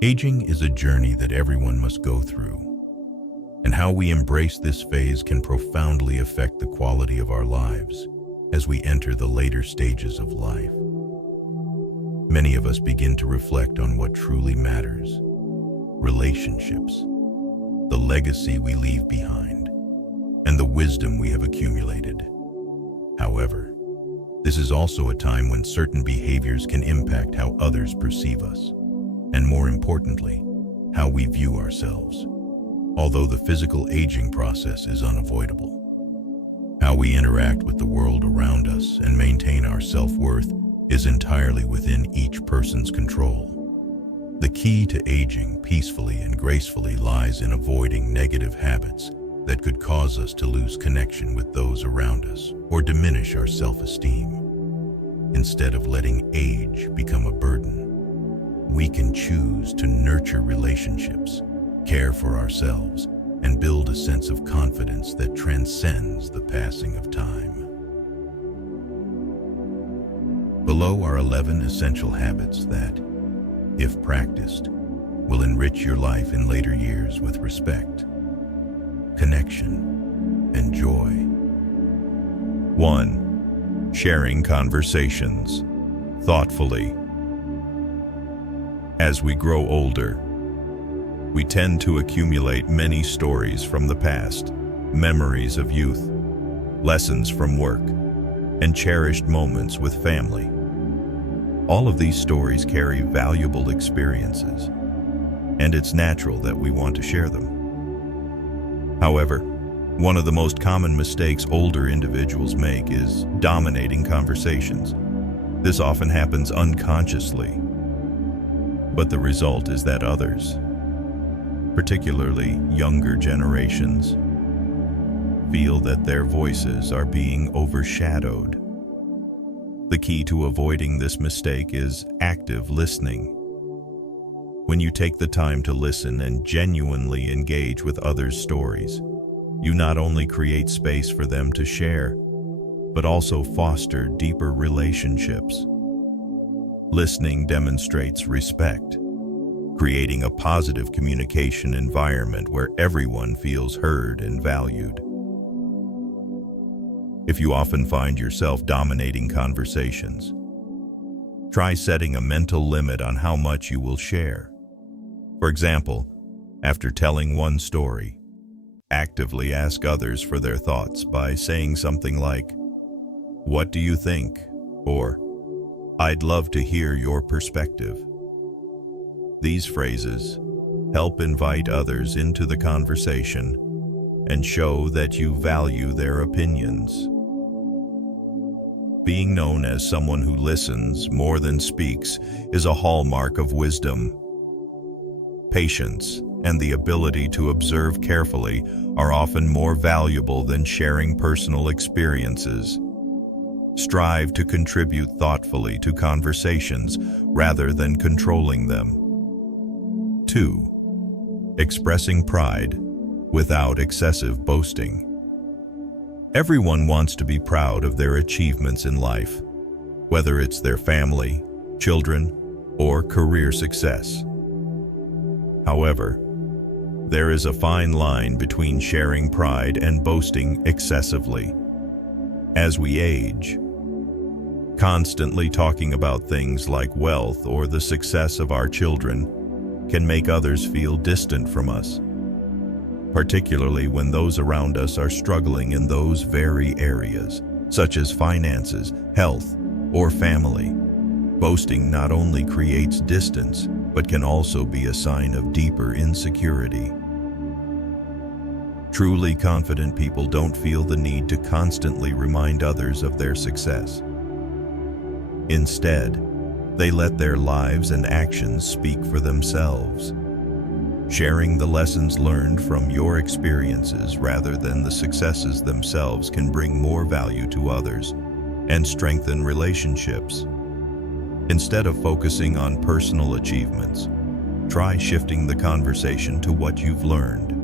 Aging is a journey that everyone must go through, and how we embrace this phase can profoundly affect the quality of our lives as we enter the later stages of life. Many of us begin to reflect on what truly matters: relationships, the legacy we leave behind, and the wisdom we have accumulated. However, this is also a time when certain behaviors can impact how others perceive us, and more importantly, how we view ourselves. Although the physical aging process is unavoidable, how we interact with the world around us and maintain our self-worth is entirely within each person's control. The key to aging peacefully and gracefully lies in avoiding negative habits that could cause us to lose connection with those around us or diminish our self-esteem. Instead of letting age become a burden, we can choose to nurture relationships, care for ourselves, and build a sense of confidence that transcends the passing of time. Below are 11 essential habits that, if practiced, will enrich your life in later years with respect, connection, and joy. 1. Sharing conversations thoughtfully. As we grow older, we tend to accumulate many stories from the past, memories of youth, lessons from work, and cherished moments with family. All of these stories carry valuable experiences, and it's natural that we want to share them. However, one of the most common mistakes older individuals make is dominating conversations. This often happens unconsciously, but the result is that others, particularly younger generations, feel that their voices are being overshadowed. The key to avoiding this mistake is active listening. When you take the time to listen and genuinely engage with others' stories, you not only create space for them to share, but also foster deeper relationships. Listening demonstrates respect, creating a positive communication environment where everyone feels heard and valued. If you often find yourself dominating conversations, try setting a mental limit on how much you will share. For example, after telling one story, actively ask others for their thoughts by saying something like, "What do you think?" or "I'd love to hear your perspective." These phrases help invite others into the conversation and show that you value their opinions. Being known as someone who listens more than speaks is a hallmark of wisdom. Patience and the ability to observe carefully are often more valuable than sharing personal experiences. Strive to contribute thoughtfully to conversations rather than controlling them. 2. Expressing pride without excessive boasting. Everyone wants to be proud of their achievements in life, whether it's their family, children, or career success. However, there is a fine line between sharing pride and boasting excessively. As we age, constantly talking about things like wealth or the success of our children can make others feel distant from us, particularly when those around us are struggling in those very areas, such as finances, health, or family. Boasting not only creates distance, but can also be a sign of deeper insecurity. Truly confident people don't feel the need to constantly remind others of their success. Instead, they let their lives and actions speak for themselves. Sharing the lessons learned from your experiences rather than the successes themselves can bring more value to others and strengthen relationships. Instead of focusing on personal achievements, try shifting the conversation to what you've learned.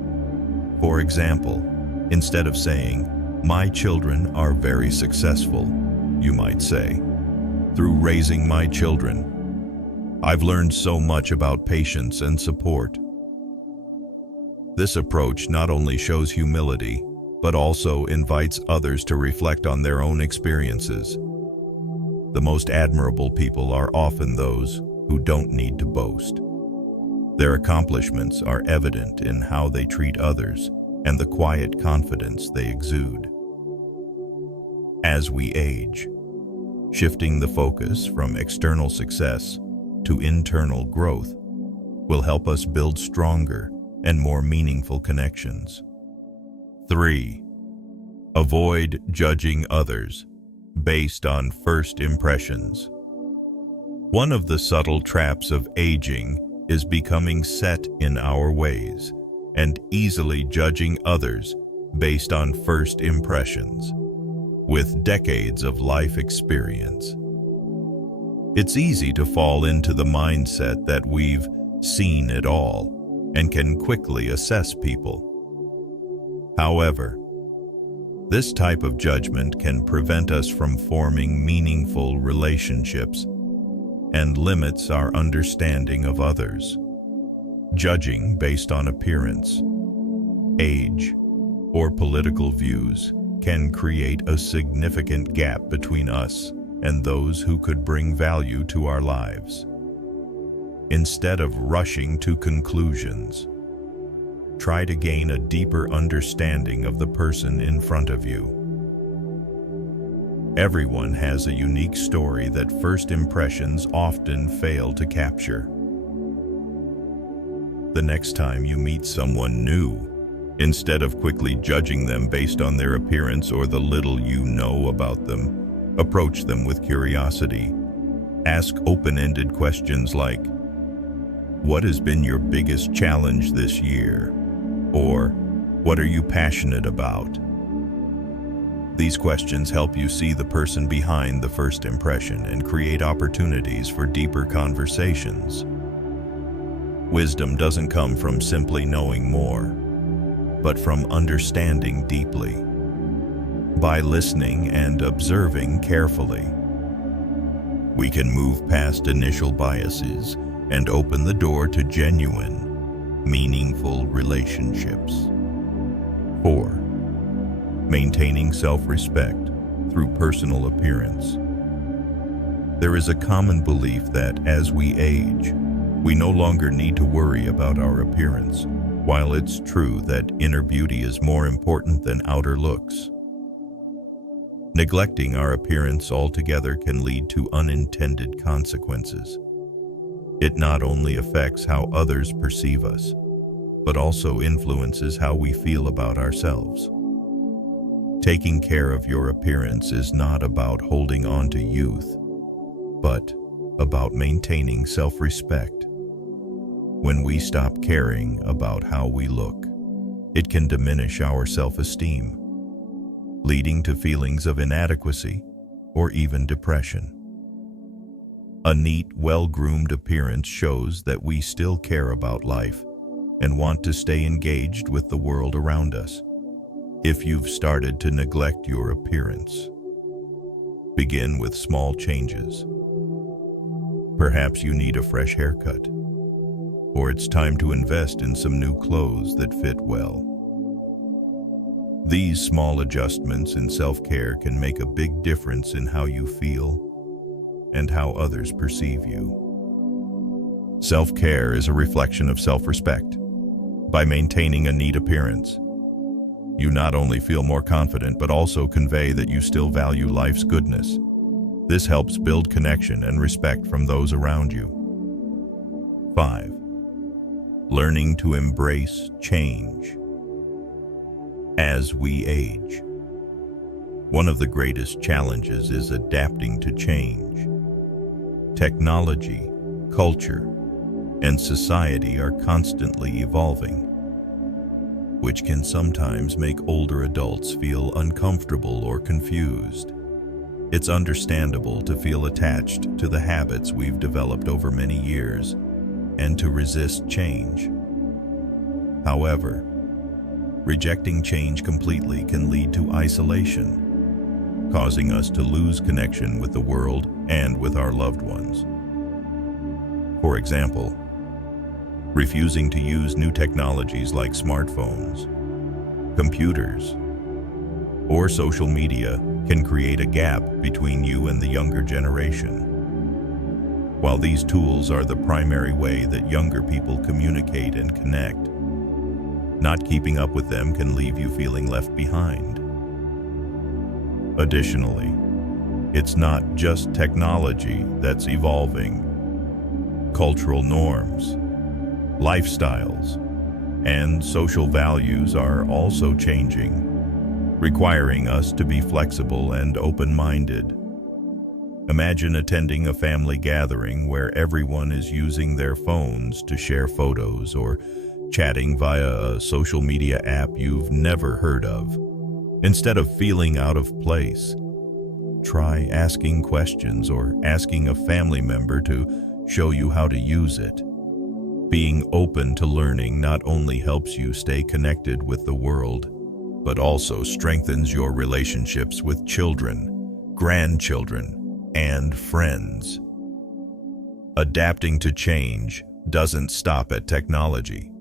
For example, instead of saying, "My children are very successful," you might say, "Through raising my children, I've learned so much about patience and support. This approach not only shows humility, but also invites others to reflect on their own experiences. The most admirable people are often those who don't need to boast. Their accomplishments are evident in how they treat others and the quiet confidence they exude. As we age, shifting the focus from external success to internal growth will help us build stronger and more meaningful connections. 3. Avoid judging others based on first impressions. One of the subtle traps of aging is becoming set in our ways and easily judging others based on first impressions. With decades of life experience, it's easy to fall into the mindset that we've seen it all and can quickly assess people. However, this type of judgment can prevent us from forming meaningful relationships and limits our understanding of others. Judging based on appearance, age, or political views can create a significant gap between us and those who could bring value to our lives. Instead of rushing to conclusions, try to gain a deeper understanding of the person in front of you. Everyone has a unique story that first impressions often fail to capture. The next time you meet someone new, instead of quickly judging them based on their appearance or the little you know about them, approach them with curiosity. Ask open-ended questions like, "What has been your biggest challenge this year?" Or, "What are you passionate about?" These questions help you see the person behind the first impression and create opportunities for deeper conversations. Wisdom doesn't come from simply knowing more, but from understanding deeply. By listening and observing carefully, we can move past initial biases and open the door to genuine, meaningful relationships. 4. Maintaining self-respect through personal appearance. There is a common belief that as we age, we no longer need to worry about our appearance, while it's true that inner beauty is more important than outer looks. Neglecting our appearance altogether can lead to unintended consequences. It not only affects how others perceive us, but also influences how we feel about ourselves. Taking care of your appearance is not about holding on to youth, but about maintaining self-respect. When we stop caring about how we look, it can diminish our self-esteem, leading to feelings of inadequacy or even depression. A neat, well-groomed appearance shows that we still care about life and want to stay engaged with the world around us. If you've started to neglect your appearance, begin with small changes. Perhaps you need a fresh haircut, or it's time to invest in some new clothes that fit well. These small adjustments in self-care can make a big difference in how you feel and how others perceive you. Self-care is a reflection of self-respect. By maintaining a neat appearance, you not only feel more confident, but also convey that you still value life's goodness. This helps build connection and respect from those around you. 5. Learning to embrace change. As we age, one of the greatest challenges is adapting to change. Technology, culture, and society are constantly evolving, which can sometimes make older adults feel uncomfortable or confused. It's understandable to feel attached to the habits we've developed over many years and to resist change. However, rejecting change completely can lead to isolation, causing us to lose connection with the world and with our loved ones. For example, refusing to use new technologies like smartphones, computers, or social media can create a gap between you and the younger generation. While these tools are the primary way that younger people communicate and connect, not keeping up with them can leave you feeling left behind. Additionally, it's not just technology that's evolving. Cultural norms, lifestyles, and social values are also changing, requiring us to be flexible and open-minded. Imagine attending a family gathering where everyone is using their phones to share photos or chatting via a social media app you've never heard of. Instead of feeling out of place, try asking questions or asking a family member to show you how to use it. Being open to learning not only helps you stay connected with the world, but also strengthens your relationships with children, grandchildren, and friends. Adapting to change doesn't stop at technology.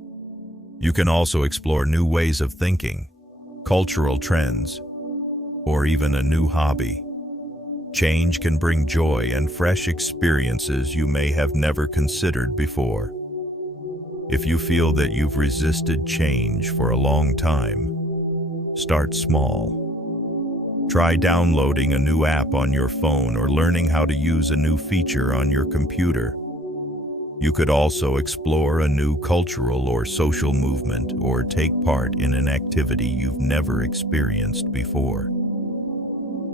You can also explore new ways of thinking, cultural trends, or even a new hobby. Change can bring joy and fresh experiences you may have never considered before. If you feel that you've resisted change for a long time, start small. Try downloading a new app on your phone or learning how to use a new feature on your computer. You could also explore a new cultural or social movement or take part in an activity you've never experienced before.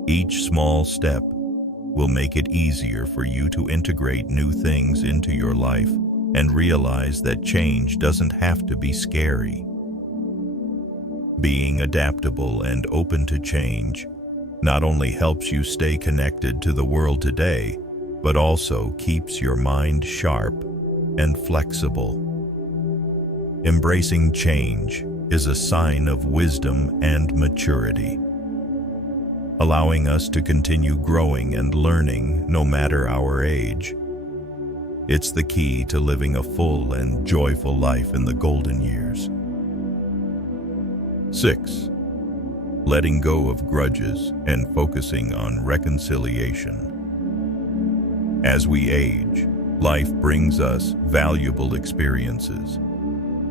Each small step will make it easier for you to integrate new things into your life and realize that change doesn't have to be scary. Being adaptable and open to change not only helps you stay connected to the world today, but also keeps your mind sharp and flexible. Embracing change is a sign of wisdom and maturity, allowing us to continue growing and learning no matter our age. It's the key to living a full and joyful life in the golden years. 6. Letting go of grudges and focusing on reconciliation. As we age, life brings us valuable experiences,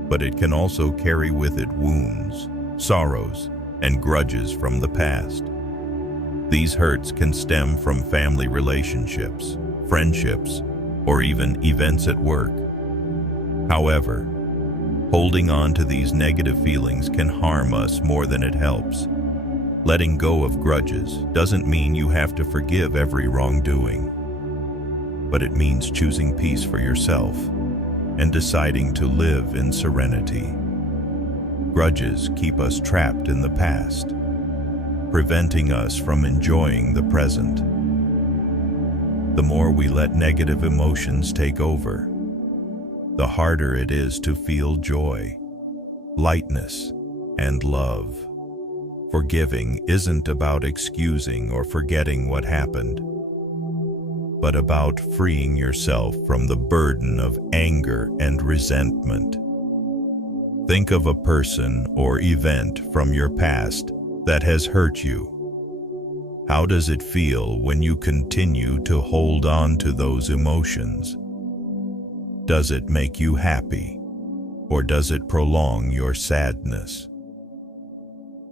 but it can also carry with it wounds, sorrows, and grudges from the past. These hurts can stem from family relationships, friendships, or even events at work. However, holding on to these negative feelings can harm us more than it helps. Letting go of grudges doesn't mean you have to forgive every wrongdoing, but it means choosing peace for yourself and deciding to live in serenity. Grudges keep us trapped in the past, preventing us from enjoying the present. The more we let negative emotions take over, the harder it is to feel joy, lightness, and love. Forgiving isn't about excusing or forgetting what happened, but about freeing yourself from the burden of anger and resentment. Think of a person or event from your past that has hurt you. How does it feel when you continue to hold on to those emotions? Does it make you happy, or does it prolong your sadness?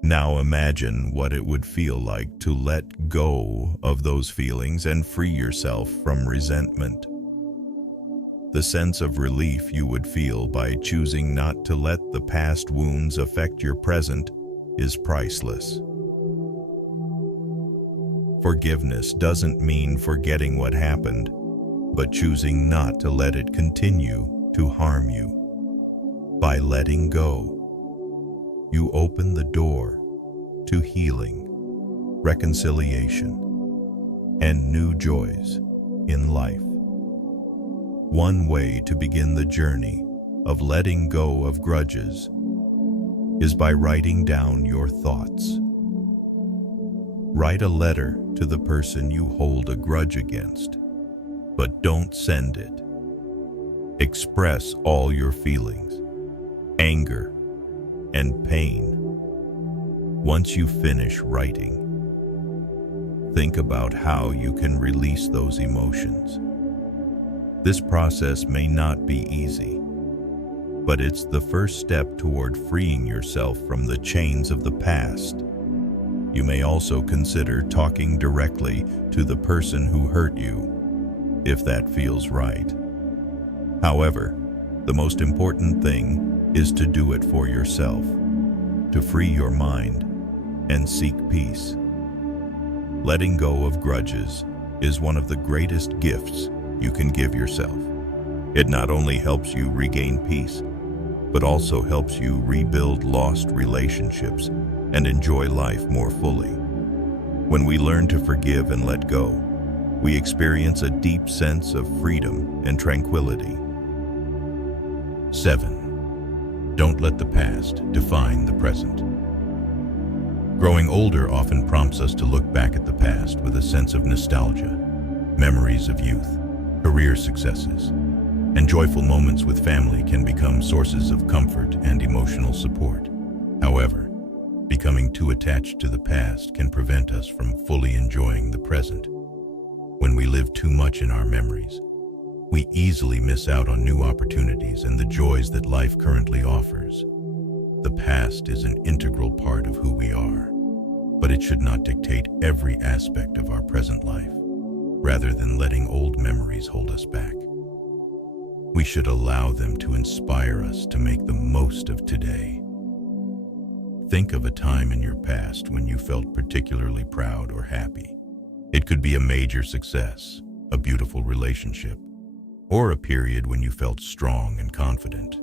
Now imagine what it would feel like to let go of those feelings and free yourself from resentment. The sense of relief you would feel by choosing not to let the past wounds affect your present is priceless. Forgiveness doesn't mean forgetting what happened, but choosing not to let it continue to harm you. By letting go, you open the door to healing, reconciliation, and new joys in life. One way to begin the journey of letting go of grudges is by writing down your thoughts. Write a letter to the person you hold a grudge against, but don't send it. Express all your feelings, anger, and pain. Once you finish writing, think about how you can release those emotions. This process may not be easy, but it's the first step toward freeing yourself from the chains of the past. You may also consider talking directly to the person who hurt you, if that feels right. However, the most important thing is to do it for yourself, to free your mind and seek peace. Letting go of grudges is one of the greatest gifts you can give yourself. It not only helps you regain peace, but also helps you rebuild lost relationships and enjoy life more fully. When we learn to forgive and let go, we experience a deep sense of freedom and tranquility. 7. Don't let the past define the present. Growing older often prompts us to look back at the past with a sense of nostalgia, memories of youth, career successes, and joyful moments with family can become sources of comfort and emotional support. However, becoming too attached to the past can prevent us from fully enjoying the present. When we live too much in our memories, we easily miss out on new opportunities and the joys that life currently offers. The past is an integral part of who we are, but it should not dictate every aspect of our present life, rather than letting old memories hold us back. We should allow them to inspire us to make the most of today. Think of a time in your past when you felt particularly proud or happy. It could be a major success, a beautiful relationship, or a period when you felt strong and confident.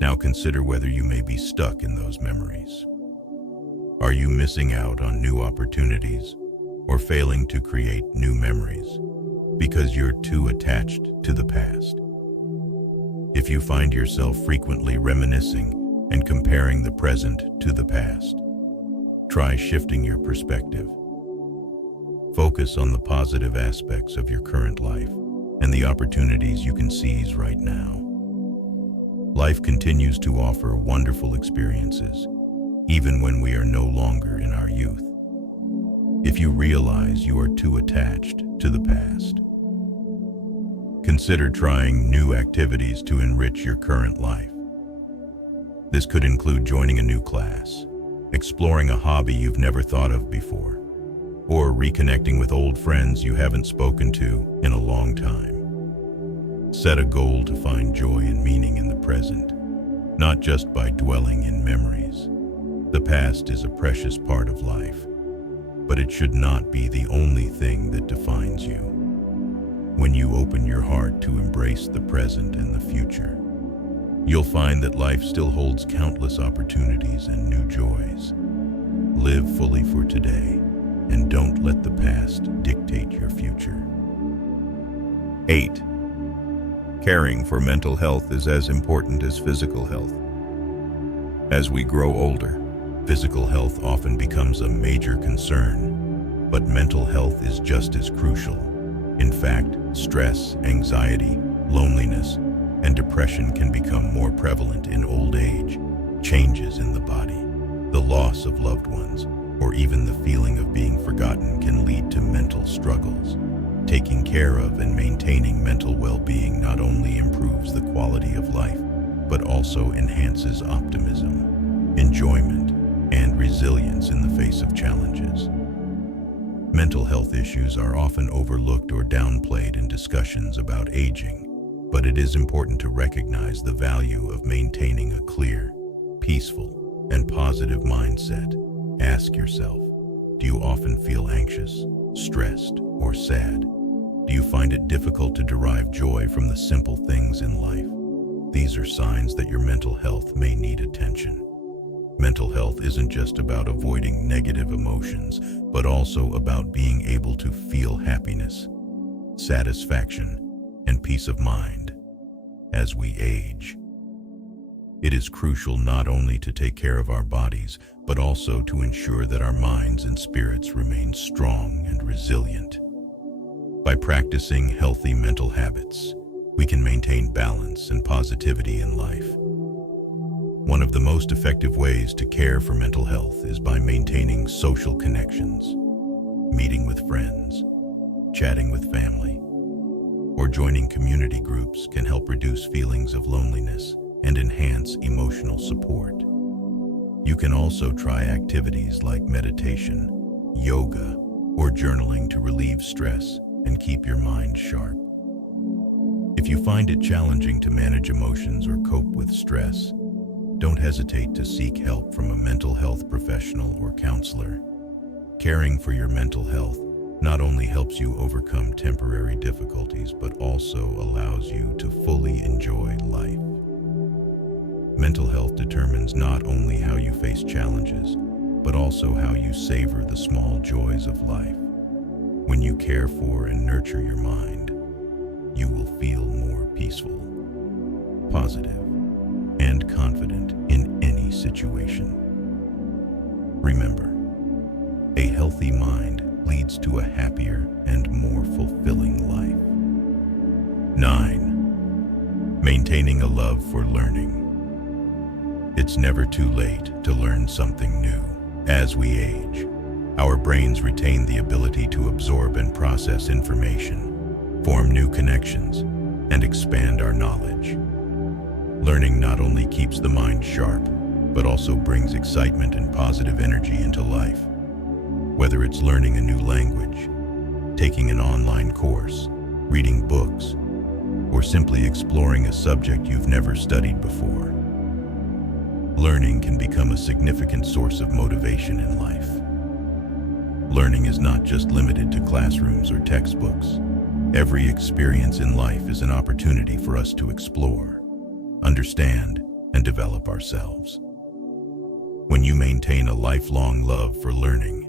Now consider whether you may be stuck in those memories. Are you missing out on new opportunities or failing to create new memories because you're too attached to the past? If you find yourself frequently reminiscing and comparing the present to the past, try shifting your perspective. Focus on the positive aspects of your current life and the opportunities you can seize right now. Life continues to offer wonderful experiences, even when we are no longer in our youth. If you realize you are too attached to the past, consider trying new activities to enrich your current life. This could include joining a new class, exploring a hobby you've never thought of before, or reconnecting with old friends you haven't spoken to in a long time. Set a goal to find joy and meaning in the present, not just by dwelling in memories. The past is a precious part of life, but it should not be the only thing that defines you. When you open your heart to embrace the present and the future, you'll find that life still holds countless opportunities and new joys. Live fully for today, and don't let the past dictate your future. 8. Caring for mental health is as important as physical health. As we grow older, Physical health often becomes a major concern, but mental health is just as crucial. In fact, stress, anxiety, loneliness, and depression can become more prevalent in old age. Changes in the body, the loss of loved ones, or even the feeling of being forgotten can lead to mental struggles. Taking care of and maintaining mental well-being not only improves the quality of life, but also enhances optimism, enjoyment, and resilience in the face of challenges. Mental health issues are often overlooked or downplayed in discussions about aging, but it is important to recognize the value of maintaining a clear, peaceful, and positive mindset. Ask yourself, do you often feel anxious, stressed, or sad? Do you find it difficult to derive joy from the simple things in life? These are signs that your mental health may need attention. Mental health isn't just about avoiding negative emotions, but also about being able to feel happiness, satisfaction, and peace of mind as we age. It is crucial not only to take care of our bodies, but also to ensure that our minds and spirits remain strong and resilient. By practicing healthy mental habits, we can maintain balance and positivity in life. One of the most effective ways to care for mental health is by maintaining social connections. Meeting with friends, chatting with family, or joining community groups can help reduce feelings of loneliness and enhance emotional support. You can also try activities like meditation, yoga, or journaling to relieve stress and keep your mind sharp. If you find it challenging to manage emotions or cope with stress, don't hesitate to seek help from a mental health professional or counselor. Caring for your mental health not only helps you overcome temporary difficulties, but also allows you to fully enjoy life. Mental health determines not only how you face challenges, but also how you savor the small joys of life. When you care for and nurture your mind, you will feel more peaceful, positive, and confident in any situation. Remember, a healthy mind leads to a happier and more fulfilling life. 9. Maintaining a love for learning. It's never too late to learn something new. As we age, our brains retain the ability to absorb and process information, form new connections, and expand our knowledge. Learning not only keeps the mind sharp, but also brings excitement and positive energy into life. Whether it's learning a new language, taking an online course, reading books, or simply exploring a subject you've never studied before, learning can become a significant source of motivation in life. Learning is not just limited to classrooms or textbooks. Every experience in life is an opportunity for us to explore, understand, and develop ourselves. When you maintain a lifelong love for learning,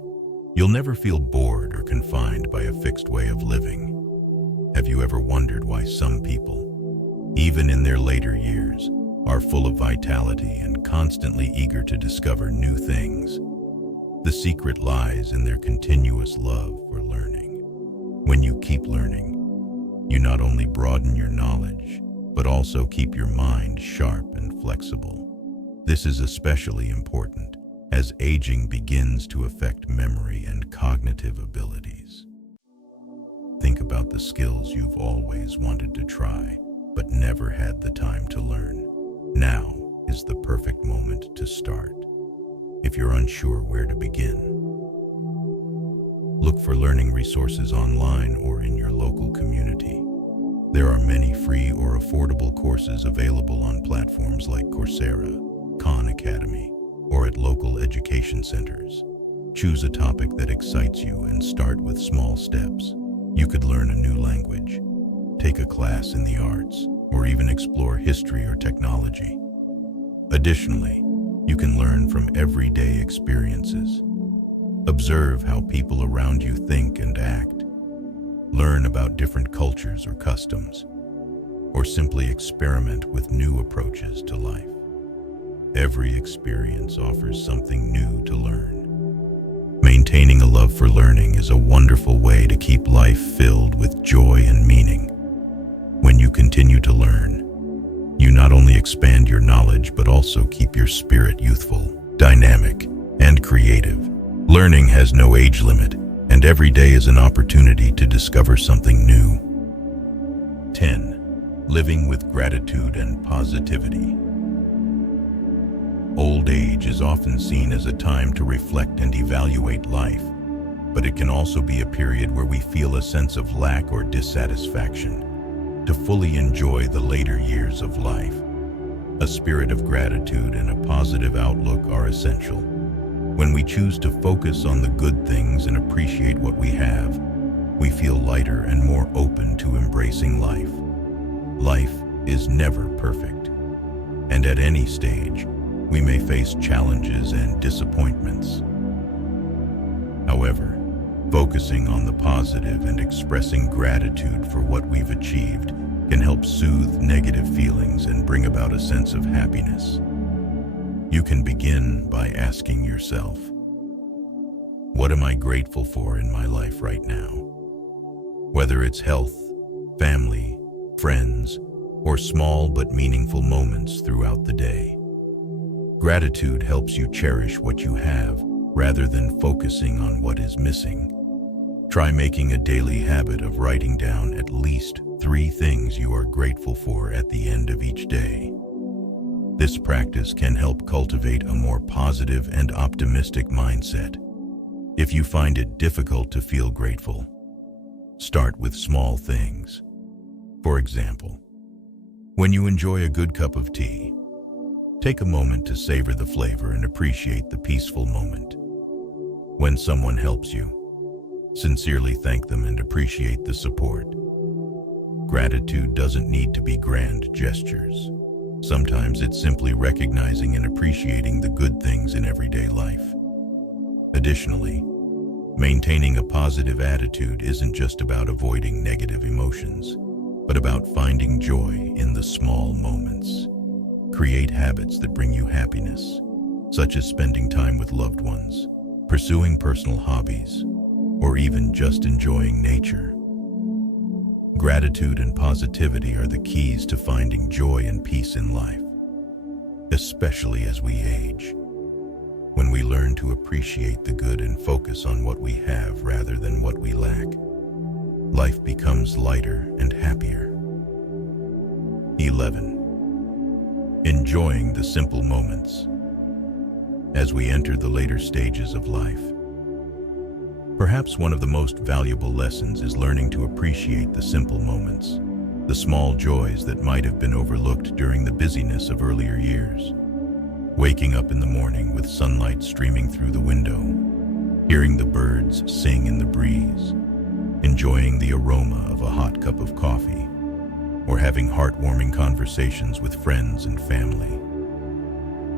you'll never feel bored or confined by a fixed way of living. Have you ever wondered why some people, even in their later years, are full of vitality and constantly eager to discover new things? The secret lies in their continuous love for learning. When you keep learning, you not only broaden your knowledge, but also keep your mind sharp and flexible. This is especially important as aging begins to affect memory and cognitive abilities. Think about the skills you've always wanted to try, but never had the time to learn. Now is the perfect moment to start. If you're unsure where to begin, look for learning resources online or in your local community. There are many free or affordable courses available on platforms like Coursera, Khan Academy, or at local education centers. Choose a topic that excites you and start with small steps. You could learn a new language, take a class in the arts, or even explore history or technology. Additionally, you can learn from everyday experiences. Observe how people around you think and act. Learn about different cultures or customs, or simply experiment with new approaches to life. Every experience offers something new to learn. Maintaining a love for learning is a wonderful way to keep life filled with joy and meaning. When you continue to learn, you not only expand your knowledge, but also keep your spirit youthful, dynamic, and creative. Learning has no age limit, and every day is an opportunity to discover something new. 10. Living with gratitude and positivity. Old age is often seen as a time to reflect and evaluate life, but it can also be a period where we feel a sense of lack or dissatisfaction. To fully enjoy the later years of life, a spirit of gratitude and a positive outlook are essential. When we choose to focus on the good things and appreciate what we have, we feel lighter and more open to embracing life. Life is never perfect, and at any stage, we may face challenges and disappointments. However, focusing on the positive and expressing gratitude for what we've achieved can help soothe negative feelings and bring about a sense of happiness. You can begin by asking yourself, what am I grateful for in my life right now? Whether it's health, family, friends, or small but meaningful moments throughout the day. Gratitude helps you cherish what you have rather than focusing on what is missing. Try making a daily habit of writing down at least 3 things you are grateful for at the end of each day. This practice can help cultivate a more positive and optimistic mindset. If you find it difficult to feel grateful, start with small things. For example, when you enjoy a good cup of tea, take a moment to savor the flavor and appreciate the peaceful moment. When someone helps you, sincerely thank them and appreciate the support. Gratitude doesn't need to be grand gestures. Sometimes it's simply recognizing and appreciating the good things in everyday life. Additionally, maintaining a positive attitude isn't just about avoiding negative emotions, but about finding joy in the small moments. Create habits that bring you happiness, such as spending time with loved ones, pursuing personal hobbies, or even just enjoying nature. Gratitude and positivity are the keys to finding joy and peace in life, especially as we age. When we learn to appreciate the good and focus on what we have rather than what we lack, life becomes lighter and happier. 11. Enjoying the simple moments. As we enter the later stages of life, perhaps one of the most valuable lessons is learning to appreciate the simple moments, the small joys that might have been overlooked during the busyness of earlier years. Waking up in the morning with sunlight streaming through the window, hearing the birds sing in the breeze, enjoying the aroma of a hot cup of coffee, or having heartwarming conversations with friends and family.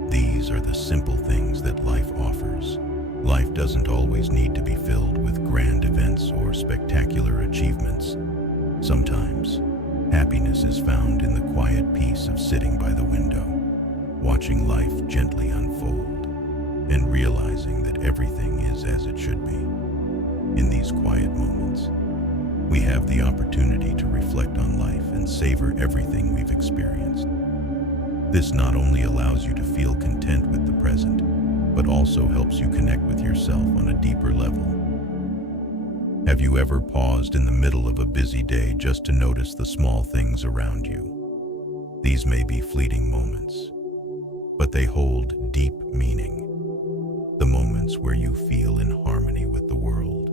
These are the simple things that life offers. Life doesn't always need to be filled with grand events or spectacular achievements. Sometimes, happiness is found in the quiet peace of sitting by the window, watching life gently unfold, and realizing that everything is as it should be. In these quiet moments, we have the opportunity to reflect on life and savor everything we've experienced. This not only allows you to feel content with the present, but also helps you connect with yourself on a deeper level. Have you ever paused in the middle of a busy day just to notice the small things around you? These may be fleeting moments, but they hold deep meaning. The moments where you feel in harmony with the world.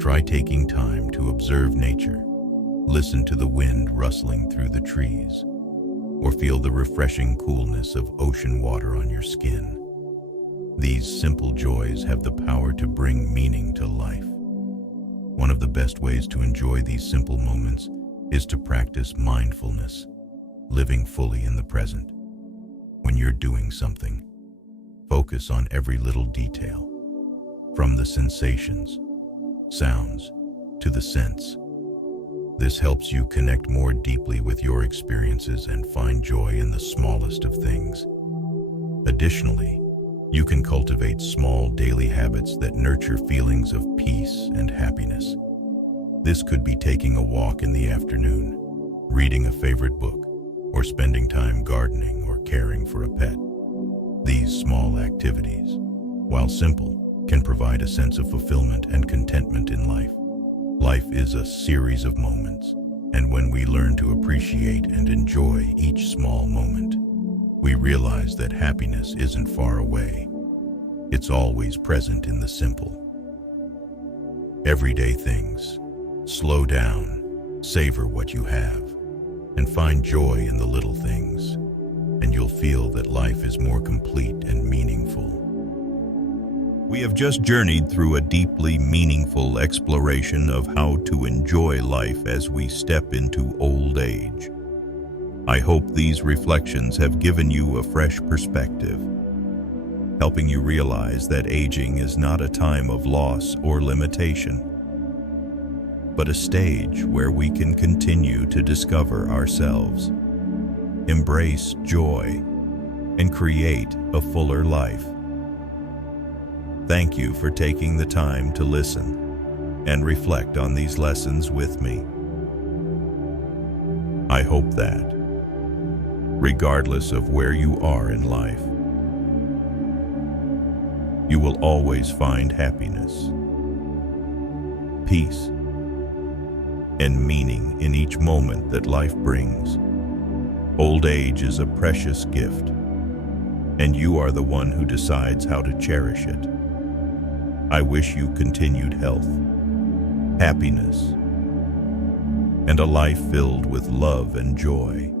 Try taking time to observe nature, listen to the wind rustling through the trees, or feel the refreshing coolness of ocean water on your skin. These simple joys have the power to bring meaning to life. One of the best ways to enjoy these simple moments is to practice mindfulness, living fully in the present. When you're doing something, focus on every little detail, from the sensations, sounds, to the scents. This helps you connect more deeply with your experiences and find joy in the smallest of things. Additionally, you can cultivate small daily habits that nurture feelings of peace and happiness. This could be taking a walk in the afternoon, reading a favorite book, or spending time gardening or caring for a pet. These small activities, while simple, can provide a sense of fulfillment and contentment in life. Life is a series of moments, and when we learn to appreciate and enjoy each small moment, we realize that happiness isn't far away. It's always present in the simple, everyday things. Slow down, savor what you have, and find joy in the little things, and you'll feel that life is more complete and meaningful. We have just journeyed through a deeply meaningful exploration of how to enjoy life as we step into old age. I hope these reflections have given you a fresh perspective, helping you realize that aging is not a time of loss or limitation, but a stage where we can continue to discover ourselves, embrace joy, and create a fuller life. Thank you for taking the time to listen and reflect on these lessons with me. I hope that, regardless of where you are in life, you will always find happiness, peace, and meaning in each moment that life brings. Old age is a precious gift, and you are the one who decides how to cherish it. I wish you continued health, happiness, and a life filled with love and joy.